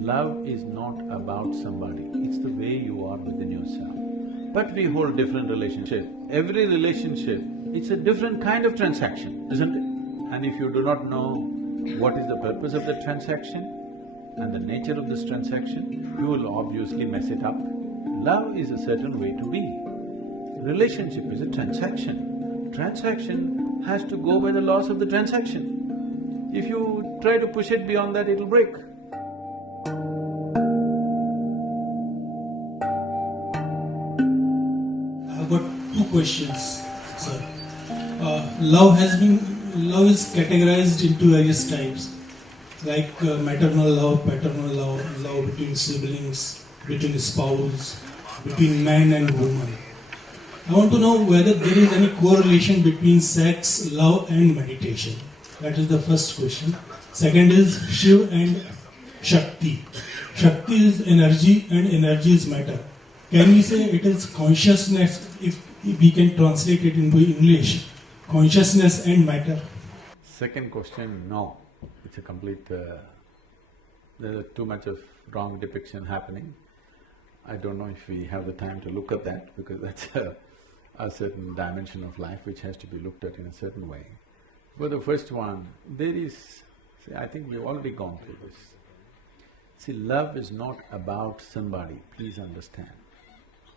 Love is not about somebody, it's the way you are within yourself. But we hold different relationships. Every relationship, it's a different kind of transaction, isn't it? And if you do not know what is the purpose of the transaction and the nature of this transaction, you will obviously mess it up. Love is a certain way to be. Relationship is a transaction. Transaction has to go by the laws of the transaction. If you try to push it beyond that, it'll break. I've got two questions, sir. Love is categorized into various types, like maternal love, paternal love, love between siblings, between spouse, between man and woman. I want to know whether there is any correlation between sex, love and meditation. That is the first question. Second is Shiv and Shakti. Shakti is energy and energy is matter. Can we say it is consciousness, if we can translate it into English, consciousness and matter? Second question, no. It's a complete… there's too much of wrong depiction happening. I don't know if we have the time to look at that, because that's a certain dimension of life which has to be looked at in a certain way. For the first one, there is… see, I think we've already gone through this. See, love is not about somebody, please understand.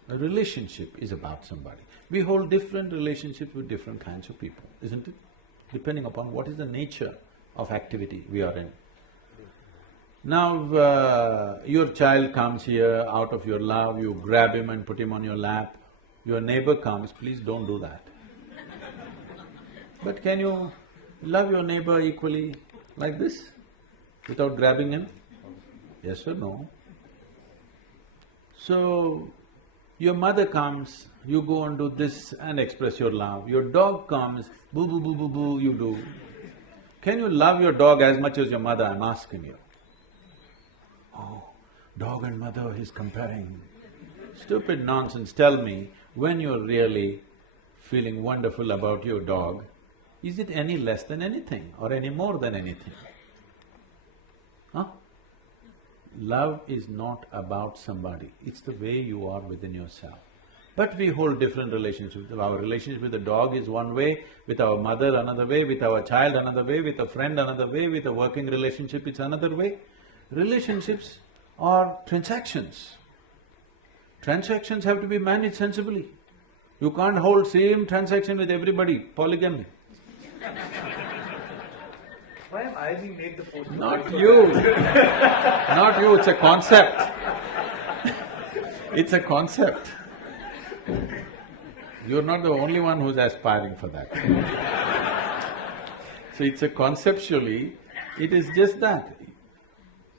A relationship is about somebody. We hold different relationships with different kinds of people, isn't it? Depending upon what is the nature of activity we are in. Now, your child comes here, out of your love, you grab him and put him on your lap. Your neighbor comes, please don't do that. But can you love your neighbor equally like this, without grabbing him? Yes or no? So, your mother comes, you go and do this and express your love. Your dog comes, boo boo boo boo boo, you do. Can you love your dog as much as your mother, I'm asking you? Oh, dog and mother, he's comparing. Stupid nonsense, tell me, when you're really feeling wonderful about your dog, is it any less than anything or any more than anything? Huh? Love is not about somebody, it's the way you are within yourself. But we hold different relationships. Our relationship with the dog is one way, with our mother another way, with our child another way, with a friend another way, with a working relationship it's another way. Relationships are transactions. Transactions have to be managed sensibly. You can't hold same transaction with everybody, polygamy. Why am I being made the poster? Not you. Not you, it's a concept. It's a concept. You're not the only one who's aspiring for that. So it's a conceptually, it is just that.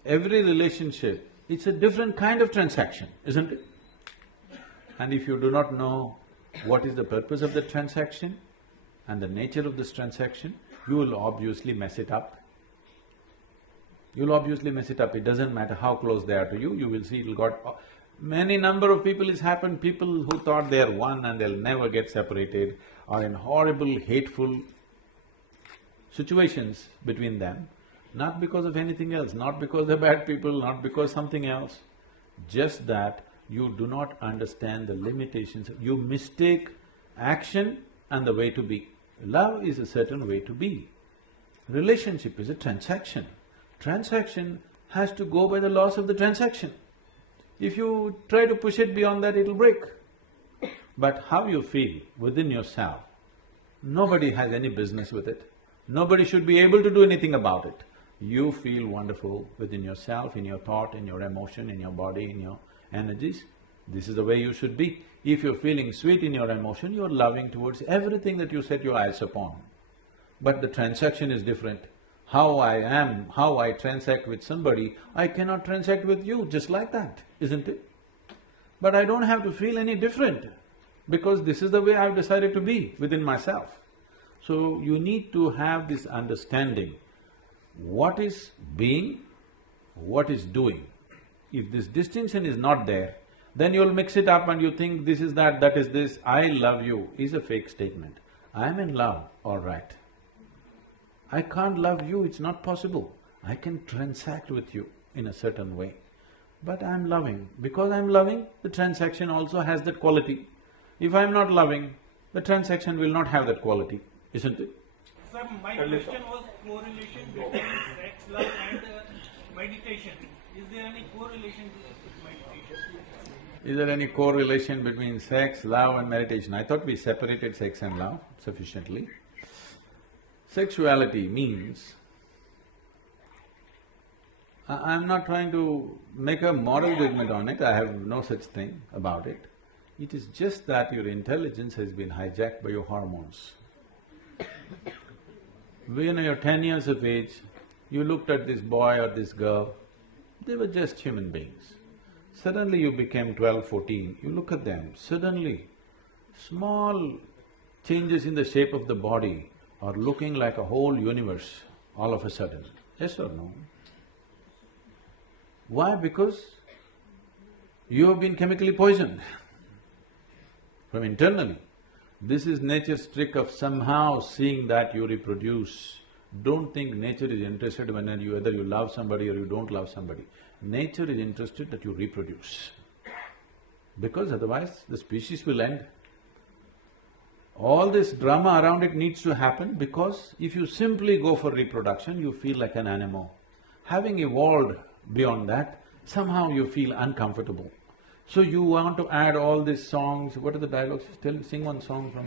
Every relationship, it's a different kind of transaction, isn't it? And if you do not know what is the purpose of the transaction and the nature of this transaction, you will obviously mess it up. You'll obviously mess it up, it doesn't matter how close they are to you, you will see it'll got… Many number of people it's happened, people who thought they're one and they'll never get separated are in horrible, hateful situations between them, not because of anything else, not because they're bad people, not because something else, just that you do not understand the limitations, you mistake action and the way to be. Love is a certain way to be. Relationship is a transaction. Transaction has to go by the laws of the transaction. If you try to push it beyond that, it'll break. But how you feel within yourself, nobody has any business with it. Nobody should be able to do anything about it. You feel wonderful within yourself, in your thought, in your emotion, in your body, in your energies. This is the way you should be. If you're feeling sweet in your emotion, you're loving towards everything that you set your eyes upon. But the transaction is different. How I am, how I transact with somebody, I cannot transact with you just like that, isn't it? But I don't have to feel any different, because this is the way I've decided to be within myself. So you need to have this understanding, what is being, what is doing. If this distinction is not there, then you'll mix it up and you think this is that is this. I love you is a fake statement. I am in love, all right. I can't love you, it's not possible. I can transact with you. in a certain way. But I'm loving. Because I'm loving, the transaction also has that quality. If I'm not loving, the transaction will not have that quality, isn't it? Sir, my question was correlation between sex, love and meditation. Is there any correlation with meditation? Is there any correlation between sex, love and meditation? I thought we separated sex and love sufficiently. Sexuality means… I'm not trying to make a moral judgment on it, I have no such thing about it. It is just that your intelligence has been hijacked by your hormones. When you're 10 years of age, you looked at this boy or this girl, they were just human beings. Suddenly you became 12, 14, you look at them, suddenly small changes in the shape of the body are looking like a whole universe all of a sudden. Yes or no? Why? Because you have been chemically poisoned from internally. This is nature's trick of somehow seeing that you reproduce. Don't think nature is interested when whether you love somebody or you don't love somebody. Nature is interested that you reproduce, because otherwise the species will end. All this drama around it needs to happen because if you simply go for reproduction, you feel like an animal. Having evolved beyond that, somehow you feel uncomfortable. So you want to add all these songs, what are the dialogues? Sing one song from…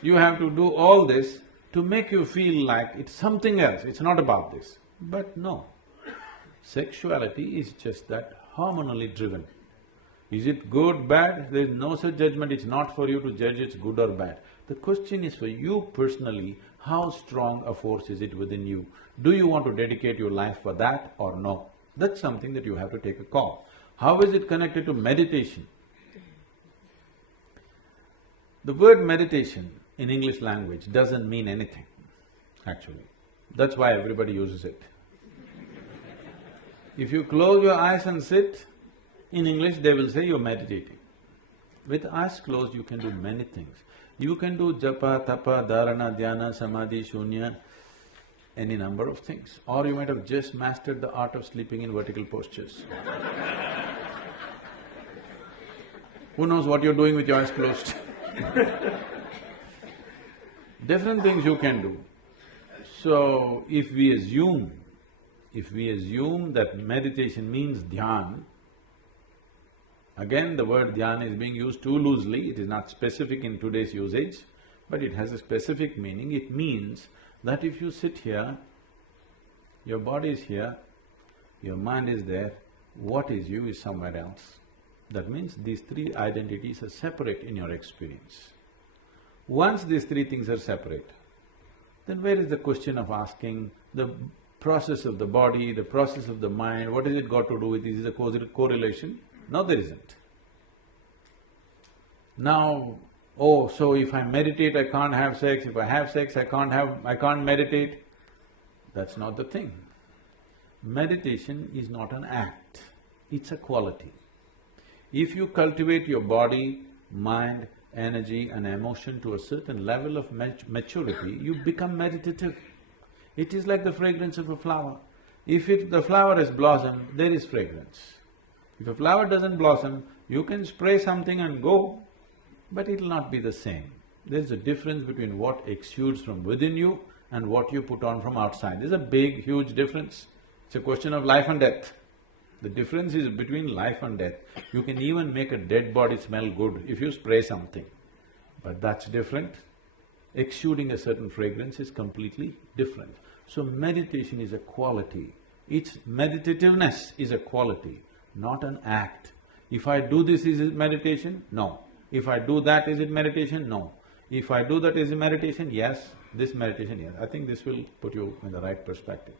You have to do all this to make you feel like it's something else, it's not about this. But no, sexuality is just that, hormonally driven. Is it good, bad? There is no such judgment, it's not for you to judge it's good or bad. The question is for you personally, how strong a force is it within you? Do you want to dedicate your life for that or no? That's something that you have to take a call. How is it connected to meditation? The word meditation in English language doesn't mean anything, actually. That's why everybody uses it. If you close your eyes and sit, in English they will say you're meditating. With eyes closed you can do many things. You can do japa, tapa, dharana, dhyana, samadhi, shunya, any number of things. Or you might have just mastered the art of sleeping in vertical postures. Who knows what you're doing with your eyes closed? Different things you can do. So, if we assume that meditation means dhyan, again the word dhyan is being used too loosely, it is not specific in today's usage, but it has a specific meaning. It means that if you sit here, your body is here, your mind is there, what is you is somewhere else. That means these three identities are separate in your experience. Once these three things are separate, then where is the question of asking the process of the body, the process of the mind, what has it got to do with this? Is there a correlation? No, there isn't. Now, oh, so if I meditate, I can't have sex, if I have sex, I can't meditate. That's not the thing. Meditation is not an act, it's a quality. If you cultivate your body, mind, energy and emotion to a certain level of maturity, you become meditative. It is like the fragrance of a flower. If the flower has blossomed, there is fragrance. If a flower doesn't blossom, you can spray something and go, but it'll not be the same. There's a difference between what exudes from within you and what you put on from outside. There's a big, huge difference. It's a question of life and death. The difference is between life and death. You can even make a dead body smell good if you spray something, but that's different. Exuding a certain fragrance is completely different. So meditation is a quality. Its meditativeness is a quality, not an act. If I do this, is it meditation? No. If I do that, is it meditation? No. If I do that, is it meditation? Yes. This meditation, yes. I think this will put you in the right perspective.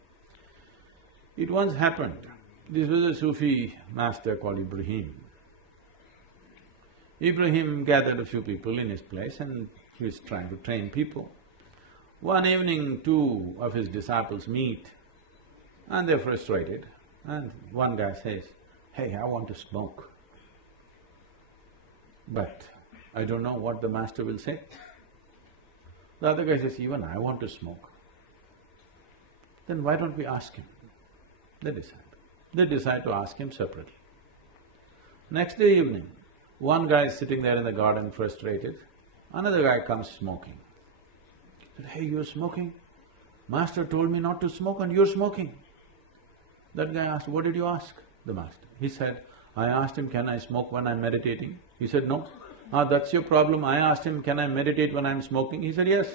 It once happened. This was a Sufi master called Ibrahim. Ibrahim gathered a few people in his place and he was trying to train people. One evening, two of his disciples meet and they're frustrated, and one guy says, "Hey, I want to smoke, but I don't know what the master will say." The other guy says, "Even I want to smoke." then why don't we ask him? They decide. They decide to ask him separately. Next day evening, one guy is sitting there in the garden frustrated, another guy comes smoking. He said, "Hey, you're smoking? Master told me not to smoke and you're smoking." That guy asked, "What did you ask the master?" He said, "I asked him, can I smoke when I'm meditating?" He said, "No." "Ah, that's your problem. I asked him, can I meditate when I'm smoking?" He said, "Yes."